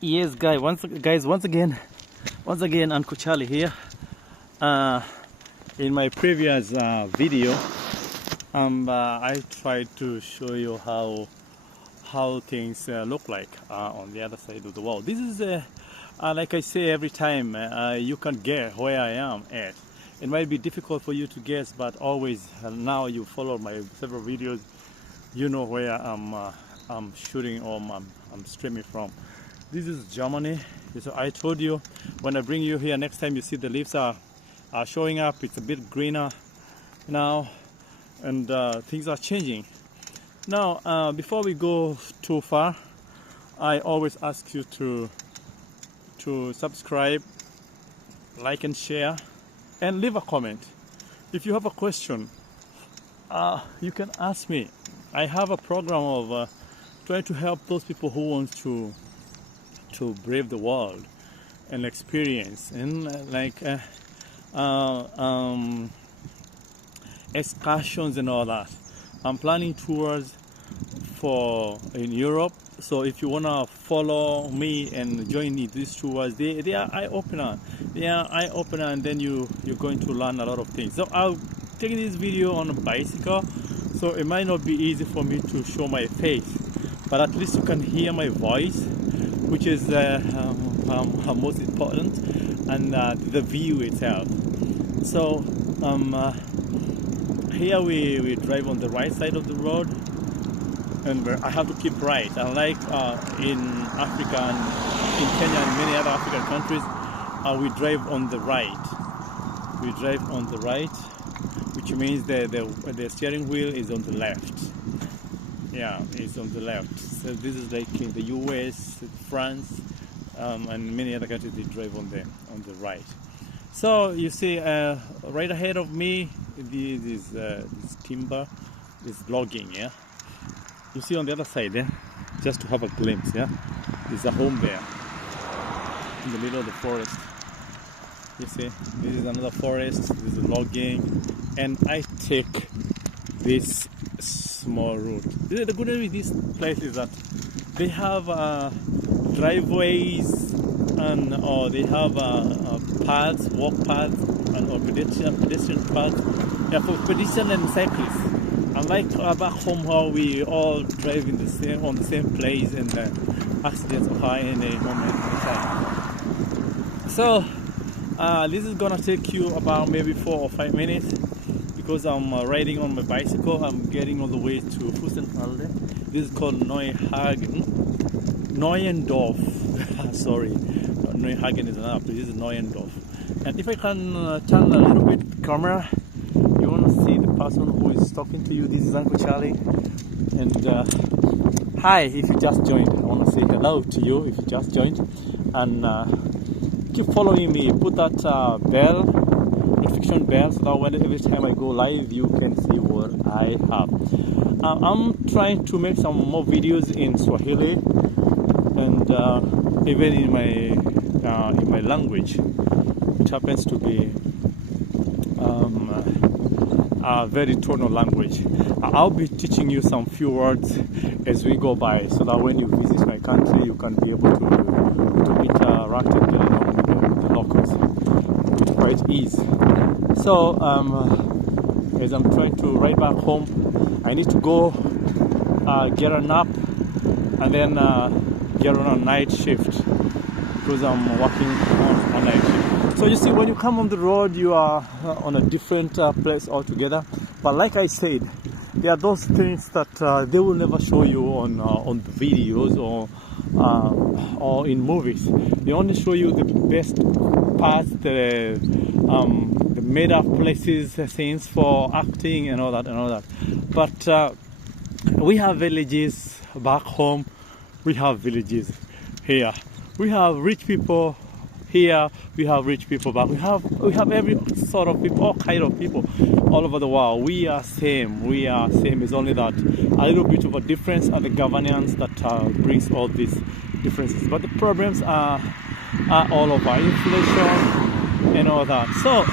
Yes, once again, Uncle Charlie here. In my previous video, I tried to show you how things look like on the other side of the world. This is like I say every time, you can guess where I am at. It might be difficult for you to guess, but always now you follow my several videos, you know where I'm shooting or I'm streaming from. This is Germany. So I told you when I bring you here next time, you see the leaves are showing up. It's a bit greener now, and things are changing. Now, before we go too far, I always ask you to subscribe, like and share, and leave a comment. If you have a question, you can ask me. I have a program of trying to help those people who want to brave the world and experience and excursions and all that. I'm planning tours in Europe, so if you wanna follow me and join me these tours, they are eye-opener. They are eye-opener, and then you're going to learn a lot of things. So I'll take this video on a bicycle, so it might not be easy for me to show my face, but at least you can hear my voice, which is most important, and the view itself. So here we drive on the right side of the road, and I have to keep right. Unlike in Africa and in Kenya and many other African countries, we drive on the right. We drive on the right, which means the steering wheel is on the left. Yeah, it's on the left. So this is like in the US, France, and many other countries, they drive on the right. So you see, right ahead of me, this timber, this logging. Yeah, you see on the other side, yeah, just to have a glimpse. Yeah, there's a home there in the middle of the forest. You see, this is another forest. This is logging, and I take this small route. The good news with this place is that they have driveways or they have paths, walk paths, or pedestrian paths. Yeah, for pedestrian and cyclists. Unlike back home, how we all drive on the same place, and accidents occur any moment in time. So this is gonna take you about maybe 4 or 5 minutes. Because I'm riding on my bicycle. I'm getting all the way to Fusenhalde. This is called Neuendorf. Sorry, Neuhagen is enough. This is Neuendorf. And if I can turn a little bit camera, you want to see the person who is talking to you. This is Uncle Charlie. And hi, if you just joined, I want to say hello to you if you just joined. And keep following me. Put that bell, notification bell, so that every time I go live, you can see what I have. I'm trying to make some more videos in Swahili and even in my language, which happens to be a very tonal language. I'll be teaching you some few words as we go by, so that when you visit my country, you can be able to interact with the locals with quite ease. So as I'm trying to ride back home, I need to go get a nap and then get on a night shift, because I'm working on a night shift. So you see, when you come on the road, you are on a different place altogether. But like I said, there are those things that they will never show you on the videos or in movies. They only show you the best parts, the made up places, scenes for acting and all that. But we have villages back home. We have villages here. We have rich people here. We have rich people back. We have every sort of people, all kind of people all over the world. We are same. It's only that a little bit of a difference are the governance that brings all these differences. But the problems are all over, inflation and all that. So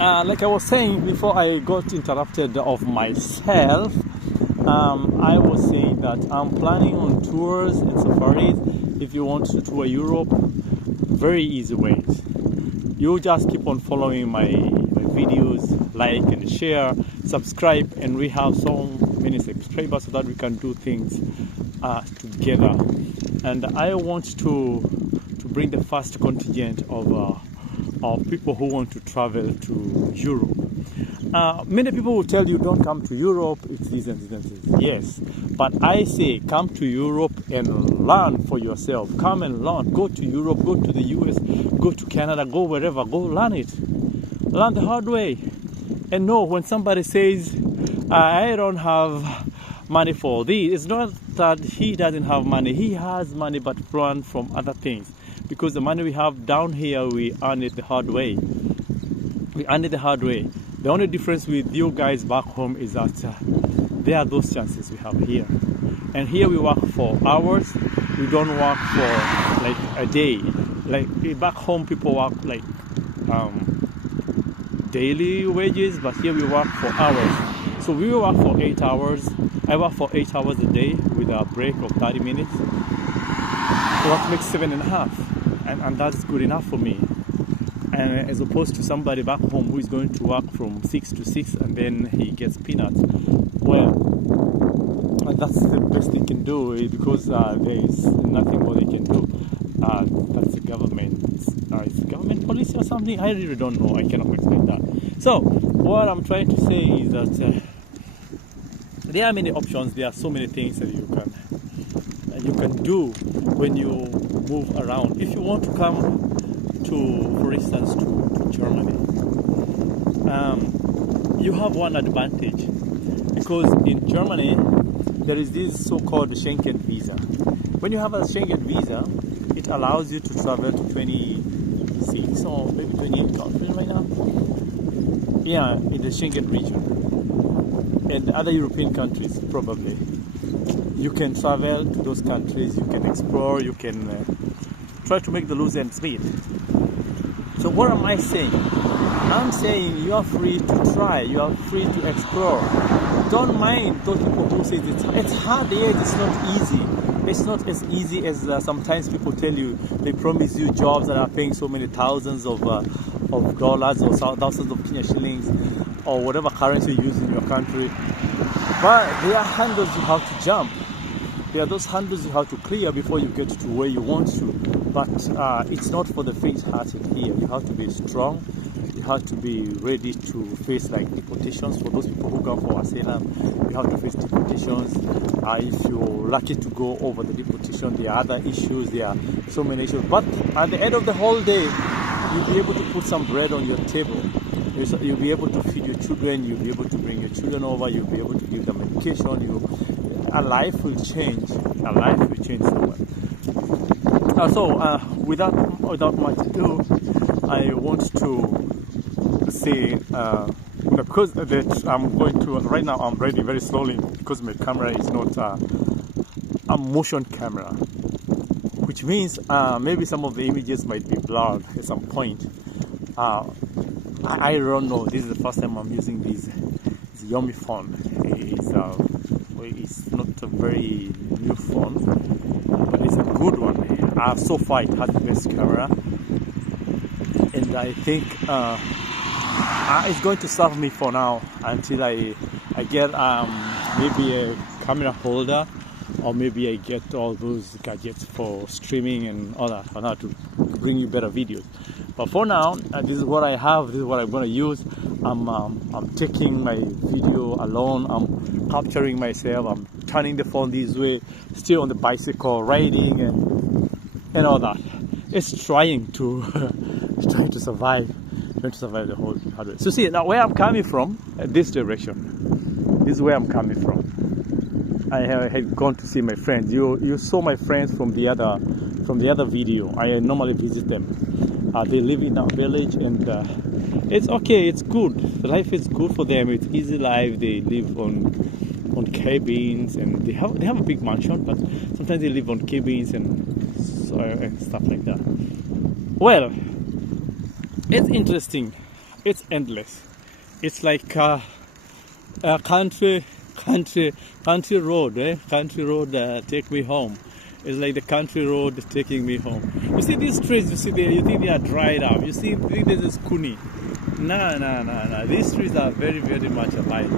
like I was saying before I got interrupted of myself, I was saying that I'm planning on tours and safaris if you want to tour Europe, very easy ways. You just keep on following my videos, like and share, subscribe, and we have so many subscribers so that we can do things together. And I want to bring the first contingent of people who want to travel to Europe. Many people will tell you don't come to Europe, it's this and this and this. Yes, but I say come to Europe and learn for yourself. Come and learn. Go to Europe, go to the US, go to Canada, go wherever, go learn it. Learn the hard way. And know when somebody says, I don't have money for this, it's not that he doesn't have money. He has money, but learn from other things. Because the money we have down here, we earn it the hard way. We earn it the hard way. The only difference with you guys back home is that there are those chances we have here. And here we work for hours. We don't work for like a day. Like back home, people work like daily wages, but here we work for hours. So we work for 8 hours. I work for 8 hours a day with a break of 30 minutes. So that makes 7.5, and that's good enough for me. And as opposed to somebody back home who is going to work from 6 to 6 and then he gets peanuts. Well, that's the best they can do because there is nothing more they can do. That's the government. It's government policy or something. I really don't know. I cannot explain that. So what I'm trying to say is that there are many options. There are so many things that you can do when you move around. If you want to come for instance, to Germany, you have one advantage because in Germany there is this so-called Schengen visa. When you have a Schengen visa, it allows you to travel to 26 or maybe 28 countries right now. Yeah, in the Schengen region and other European countries probably. You can travel to those countries, you can explore, you can try to make the loose ends meet. So what am I saying? I'm saying you are free to try, you are free to explore. Don't mind those people who say it's hard, yes, it's not easy. It's not as easy as sometimes people tell you. They promise you jobs that are paying so many thousands of dollars or thousands of Kenya shillings or whatever currency you use in your country. But there are hurdles you have to jump. There are those hurdles you have to clear before you get to where you want to. But it's not for the faint-hearted here. You have to be strong. You have to be ready to face like deportations. For those people who come for asylum, you have to face deportations. If you're lucky to go over the deportation, there are other issues. There are so many issues. But at the end of the whole day, you'll be able to put some bread on your table. You'll be able to feed your children. You'll be able to bring your children over. You'll be able to give them education. A life will change. A life will change so well. So without much ado, I want to say because that I'm going to right now. I'm ready very slowly because my camera is not a motion camera, which means maybe some of the images might be blurred at some point. I don't know. This is the first time I'm using this Xiaomi phone. It's not a very new phone, but it's a good one. So far, it has the best camera, and I think it's going to serve me for now until I get maybe a camera holder, or maybe I get all those gadgets for streaming and all that, on how to bring you better videos. But for now, this is what I have. This is what I'm going to use. I'm taking my video alone. I'm capturing myself. I'm turning the phone this way, still on the bicycle, riding and all that. It's trying to survive. Trying to survive the whole hard way. So see now where I'm coming from, this direction. This is where I'm coming from. I had gone to see my friends. You saw my friends from the other video. I normally visit them. They live in our village, and it's okay. It's good. Life is good for them. It's easy life. They live on cabins, and they have a big mansion, but sometimes they live on cabins and stuff like that. Well, it's interesting. It's endless. It's like a country road. Country road, take me home. It's like the country road is taking me home. You see these trees, you see there, you think they are dried up. You think this is kuni. No. These trees are very, very much alive.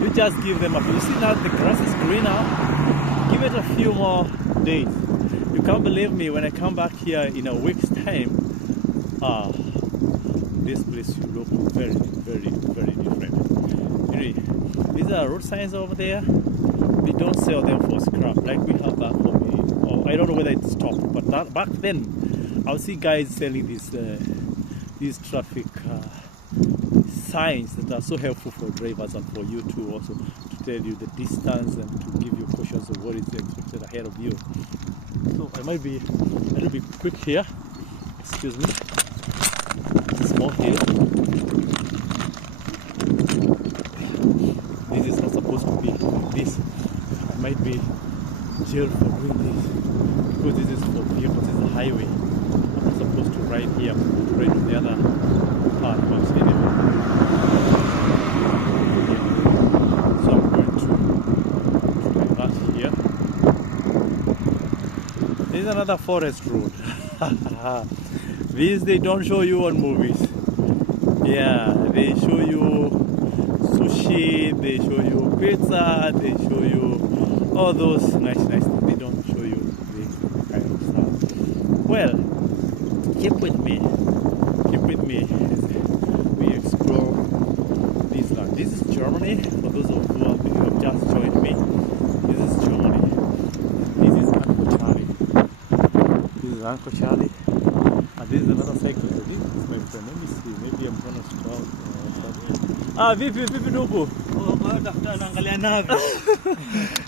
You just give them a few. You see now the grass is green now. Give it a few more days. You can't believe me, when I come back here in a week's time, this place will look very, very, very different. Anyway, these are road signs over there. We don't sell them for scrap like we have back home. Or I don't know whether it stopped, but back then I would see guys selling these traffic signs that are so helpful for drivers and for you too, also to tell you the distance and to give you cautions of what is expected ahead of you. So I might be a little bit quick here. Excuse me. It's a small hill. This is not supposed to be like this. I might be jailed for doing this because this is for vehicles. It's a highway. I'm not supposed to ride here. I'm supposed to ride on the other part. But anyway, so I'm going to divert here. There's another forest road. These they don't show you on movies. Yeah, they show you sushi, they show you pizza, they show you all those nice things. They don't show you this kind of stuff. Well, keep with me as we explore this land. This is Germany. For those of you who have just joined me, this is Germany. This is Uncle Charlie. This is Uncle Charlie. And this is another cycle. This is my friend. Let me see. Maybe I'm gonna stop. Vipi ndugu? Naangalia navi.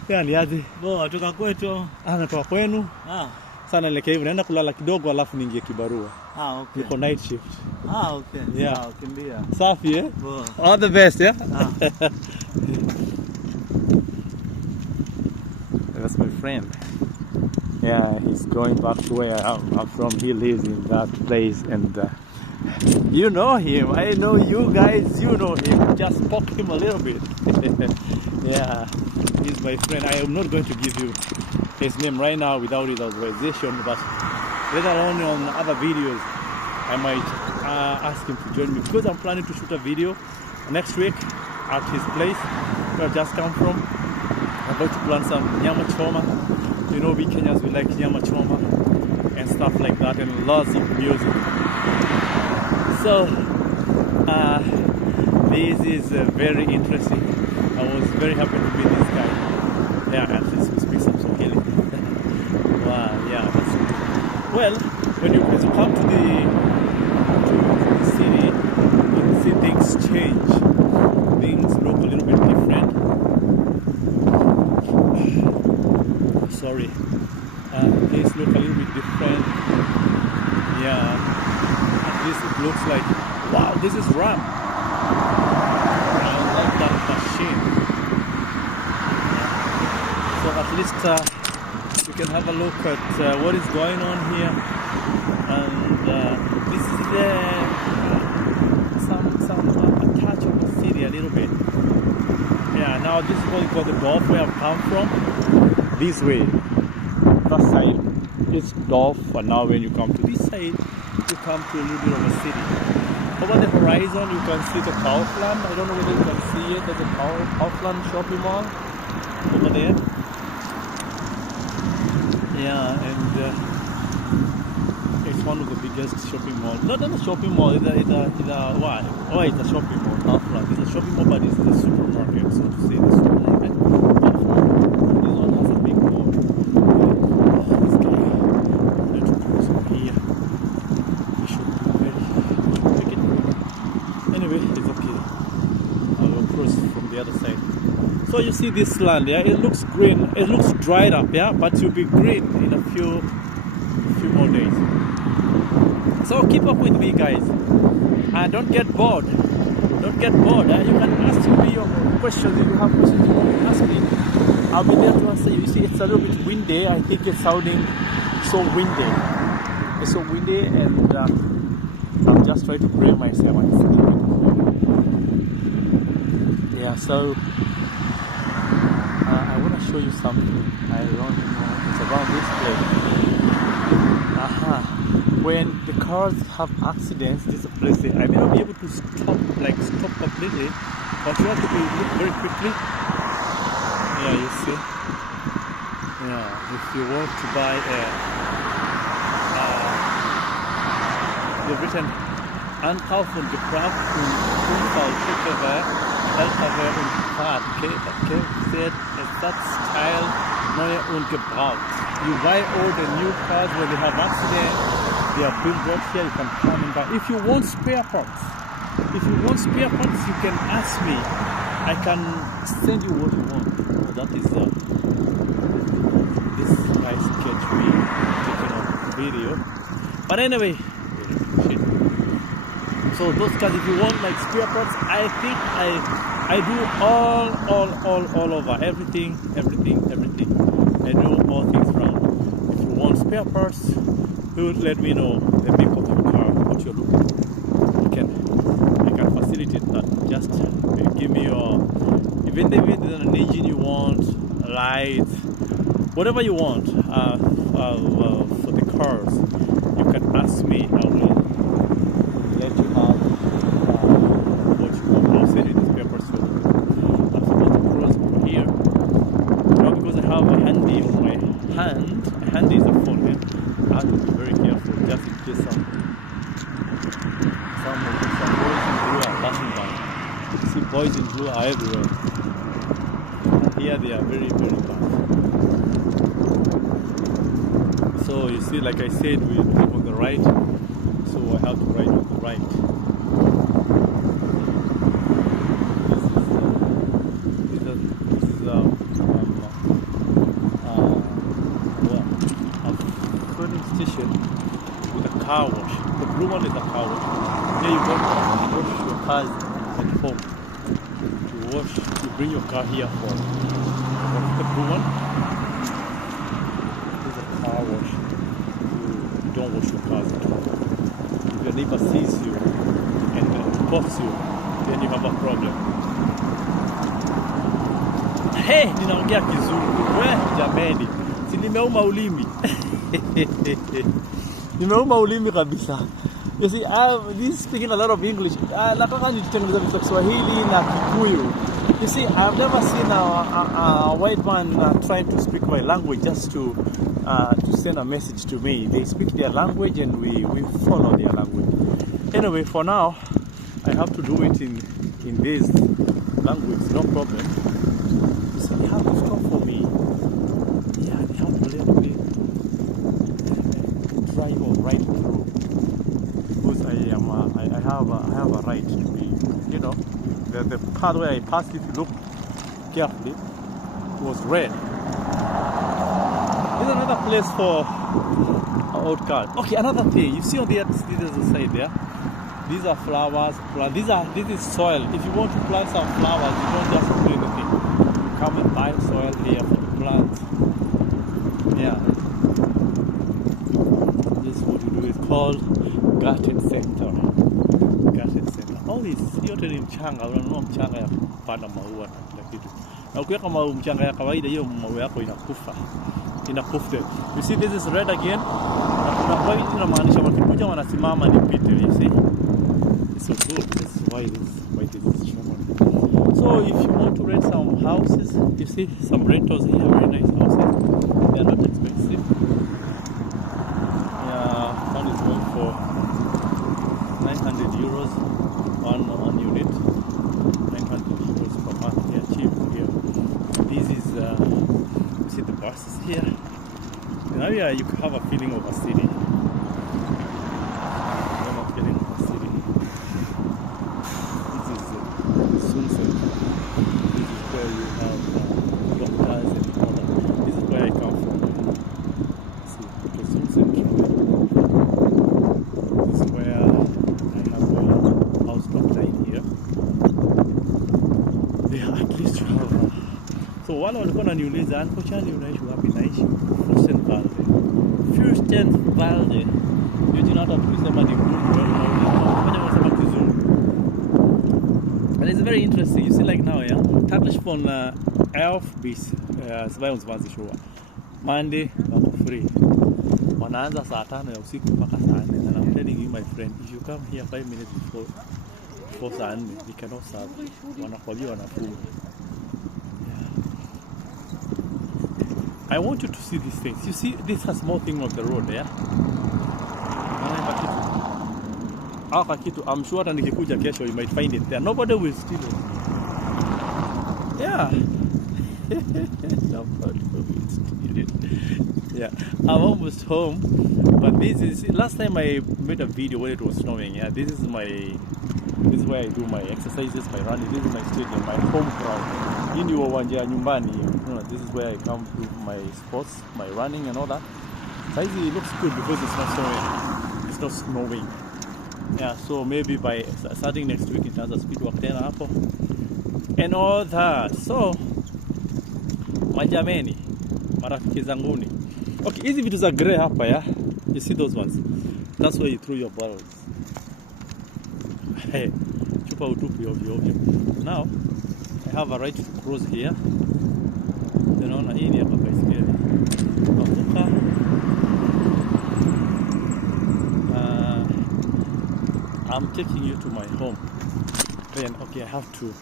Yani aje? Toka kwetu. Natoka kwenu. Sana naelekea hivi, naenda kulala kidogo alafu niingie kibarua. Okay. Niko night shift. Okay. Yeah. Kimbia. Safi eh? All the best, yeah? That's my friend. Yeah, he's going back to where I'm from. He lives in that place, and you know him. I know you guys. You know him. Just poke him a little bit. Yeah, he's my friend. I am not going to give you his name right now without his authorization, but later on other videos, I might ask him to join me because I'm planning to shoot a video next week at his place where I just come from. I'm going to plan some nyama choma. You know, we Kenyans, we like nyama choma and stuff like that, and lots of music. So this is very interesting. I was very happy to meet this guy. Yeah, at least we speak some Swahili. Wow, yeah, that's good. Well, as you come to the city, you see things change. Things look a little bit different. Sorry. Things look a little bit different. Yeah. At least it looks like, wow, this is RAM. I like that machine. So at least we can have a look at what is going on here. And this is some a touch of the city a little bit. Yeah, now this is what we call the Gulf where I've come from. This way. That side is Gulf, and now when you come to this side, you come to a little bit of a city. Over the horizon, you can see the Kaufland. I don't know whether you can see it. There's a Kaufland shopping mall over there. Yeah, and it's one of the biggest shopping malls. Not a shopping mall. It's a what? Oh, it's a shopping mall. Kaufland. It's a shopping mall, but it's a supermarket. So to say, the supermarket. This one has a big mall. This guy. Let's go from here. We should be very. Make it quick. Anyway, it's okay. I will cross from the other side. So you see this land, yeah, it looks green, it looks dried up, yeah, but it will be green in a few more days. So keep up with me, guys, and don't get bored. Don't get bored. You can ask me your questions if you have questions you want to ask me. I'll be there to answer you. You see, it's a little bit windy. I think it's sounding so windy. It's so windy, and I'm just trying to brave myself and sleep. Yeah, so I want to show you something. I don't know. It's around this place. problem. When the cars have accidents, this is a place that I may not be able to stop completely, but you have to look very quickly. Yeah, you see. Yeah, if you want to buy you've written ankaufen gebraucht und Unfallschutzgewehr, LKW und Fahrt, KFZ, Ersatzteil, neue und gebraucht. You buy all the new cars when they have accident, they are built right here, you can come and buy. If you want spare parts, you can ask me. I can send you what you want. Oh, that is this guy's catch me taking a video. But anyway, shit. So those cars, if you want like spare parts, I think I do all over everything. I do all things around. If you want spare parts, you would let me know the make of your car, what you're looking for. I can facilitate that. Just give me your, even if it's an engine you want, lights, whatever you want for the cars, you can ask me. I will let you have what you want. I'll send you the spare parts. I've got the cross over here. Now because I have a handy on my hand, a handy is a phone. I have to be very careful just in case some boys in blue are passing by. You see, boys in blue are everywhere. Here they are very, very bad. So you see, like I said, we live on the right, so I have to ride on the right. Station with a car wash. The blue one is a car wash. Here you go to wash your cars at home. You bring your car here for the blue one. This is a car wash. You don't wash your cars at home. If your neighbor sees you and reports you, then you have a problem. Hey, ninaongea Kizungu. We jameni, si nimeuma ulimi. Nimeuma ulimi kabisa. You see, this speaking a lot of English. Nataka nitengeneza vitu Kiswahili na Kikuyu. You see, I've never seen a white man trying to speak my language just to send a message to me. They speak their language and we follow their language. Anyway, for now, I have to do it in this language, no problem. You see, they have to stop for me. Yeah, they have to let me drive or ride through because I have a right to be, you know, the path where I passed, if you look carefully, was red. There's another place for old cars. Okay, another thing, you see on the other side there, these are flowers. This is soil. If you want to plant some flowers, you don't just do anything. You come and buy soil here for the plants. Yeah. This is what you do. It's called garden center. Garden center. All this yote ni mchanga, unanunua mchanga ya kupanda maua na kila kitu. Na ukiweka mchanga ya kawaida, hiyo maua yako inakufa. You see, this is red again. Na kwa hiyo inamaanisha wakikuja wanasimama nipite, you see? It's so good. That's why this is shown. So if you want to rent some houses, you see some rentals here, very nice houses. They are not expensive. Yeah, one is going for 900 euros one unit. 900 euros per month. Yeah, cheap here. This is you see the buses here. Now yeah, you have a feeling of a city. You're not getting of a city. This is Sun Center. This is where you have doctors and all that. This is where I come from. See, the Sun Center. This is where I have a house doctor in here. Yeah, at least you have so wale walikuwa wananiuliza unfortunately unaishi wapi? Naishi Fürstenwalde. Ndio jina hata tukisema ni group wanasema Kizungu. And it's very interesting. You see like now, yeah. Taglish von 11 bis 22 Uhr. Monday, free. Wanaanza saa 5 ya usiku mpaka saa 4. And I'm telling you, my friend, if you come here 5 minutes before saa 4, we cannot serve. Wanakwambia wanafunga. I want you to see these things. You see, this is a small thing on the road, yeah? I'm sure that nikikuja kesho, you might find it there. Nobody will steal it. Yeah. Nobody will steal it. Yeah. I'm almost home. But this is, last time I made a video when it was snowing, yeah? This is where I do my exercises, my running. This is my stadium, my home ground. In your uwanja ya nyumbani, this is where I come to my sports, my running and all that. So it looks good because it's not snowing. It's not snowing. Yeah, so maybe by starting next week it has a speed walk tena hapo and all that. So majameni, marafiki zanguni. Okay, hizi vitu za grey hapa, yeah? You see those ones? That's where you throw your bottles. Hey, chupa utupi ovyo ovyo. Now I have a right to cross here. Unaona hii ni hapa baiskeli. Navuka. I'm taking you to my home. Then okay, I have to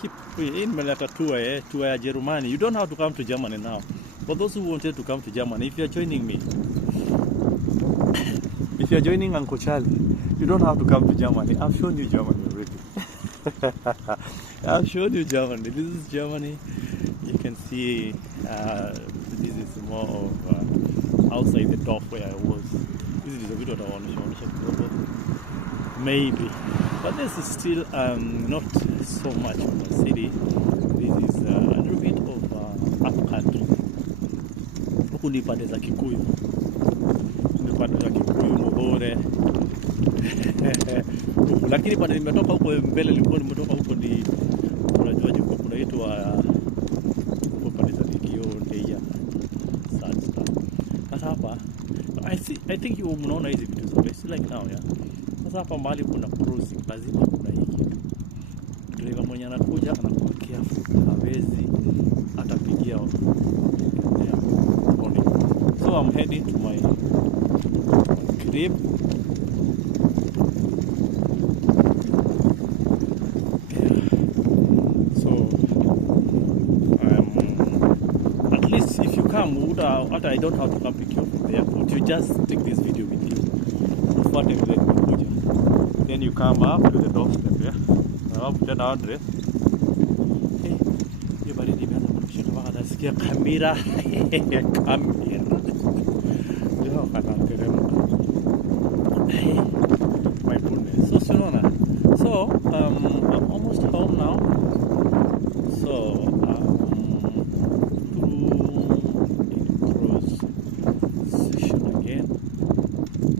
keep in Malaka tour ya Germany. You don't have to come to Germany now. For those who wanted to come to Germany, if you are joining me, if you are joining Uncle Charlie, you don't have to come to Germany. I've shown you Germany already. I've shown you Germany. This is Germany. You can see this is more of outside the top where I was. This is a bit of a maybe, but this is still not so much of a city. This is a little bit of up country. Huku ni pande za Kikuyu, Mugore. Lakini pande nimetoka huko mbele, nilikuwa nimetoka huko ni unajua juko kunaitwa huko pande za Kikuyu ndia sasa. Sasa hapa I think you mnaona hizi vitu zote, still like now, yeah. Sasa hapa mahali kuna crossing, lazima kuna hii kitu. Driver mwenye anakuja anakuwa careful, hawezi atapigia warning. So I'm heading to my crib. So at least if you come, I don't have to come pick you up from the airport. You just take this video with you. Then you come up to the doorstep, yeah? Up to the address. Hey, you bari di bana kushika baka nasikia kamera. Kamera. Leo kana teremka. Hey, my goodness. So Sonona. So I'm almost home now. So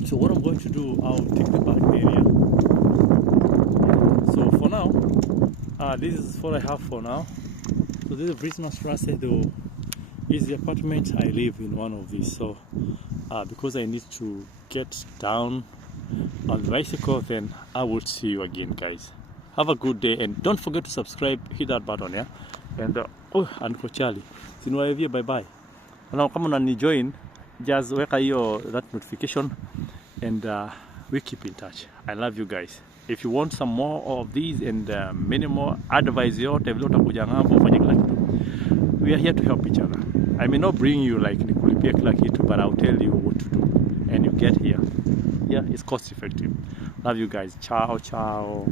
so what I'm going to do, I'll take the back area. So for now, this is what I have for now. So this is Briesnerstrasse, though is the apartment. I live in one of these. So because I need to get down on the bicycle, then I will see you again, guys. Have a good day and don't forget to subscribe, hit that button, yeah? And and for Charlie, sinwavie bye bye. Now come on and join, just weka hiyo that notification. And we keep in touch. I love you guys. If you want some more of these and many more advice yote vile utakuja ngambo ufanye kila kitu, we are here to help each other. I may not bring you like nikulipia kila kitu, but I'll tell you what to do and you get here. Yeah, it's cost effective. Love you guys. Ciao ciao.